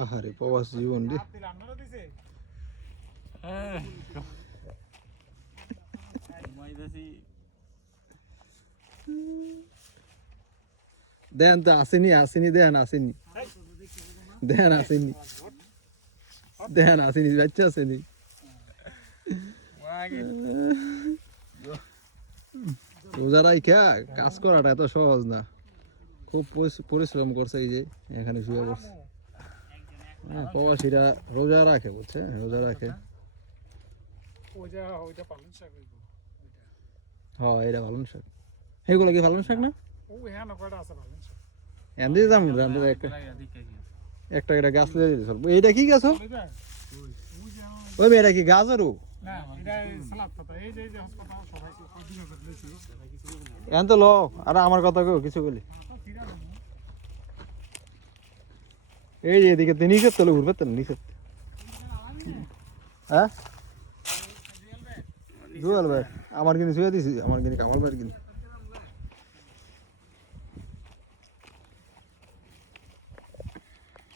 আহারে প্রবাস জীবন রে। দেন তো আসেনি আসেনি দেন আসেনি দেন আসেনি দেন আসেনি বাচ্চা আসেনি। রোজা রাইখা কাজ করাটা এত সহজ না, খুব পরিশ্রম করছে। এই যে এখানে শুয়ে পড়ছে। হ্যাঁ, প্রবাসীরা রোজা রাখে, বুঝছে, রোজা রাখে। হ্যাঁ, এটা পালং শাক। এগুলো কি পালং শাক না? এন্দি যাম আমরা একটা একটা গাছ লয়ে দিতে চলবো। এইটা কি গাছ? ওই এটা কি গাজরও? এখন তো ল, আরে আমার কথা কেউ কিছু বলি। এই যে এদিকে নিচের তলে ঘুরবে তো নিচের। হ্যাঁ জুয়েল ভাই আমার কিনে শুয়ে দিছি, আমার কিনে কামাল ভাইয়ের কিনে।